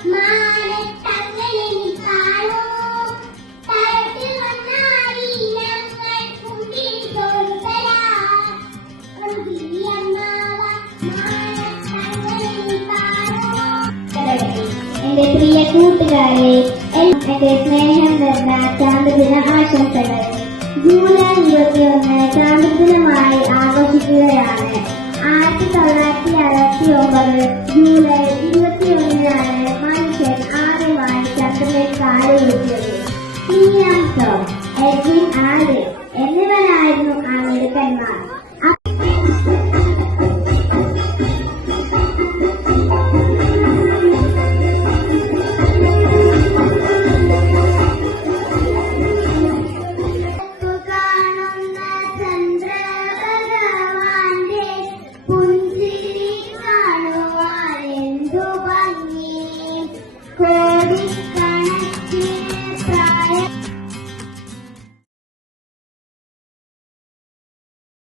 എന്റെ പ്രിയ കൂട്ടുകാരെ, എന്റെ സ്നേഹം നിറഞ്ഞ ചാന്ദ്രദിന ആശംസകൾ. ജൂലൈ 21 ചാന്ദ്രദിനമായി ആഘോഷിക്കുകയാണ്. 1969 ജൂലൈ 21-നാണ് മനുഷ്യൻ ആദ്യമായി ചന്ദ്രനിൽ കാലുകുത്തിയത്. നീൽ ആംസ്ട്രോങ്, എഡ്വിൻ ആൽഡ്രിൻ എന്നിവരായിരുന്നു ആ മിടുക്കന്മാർ.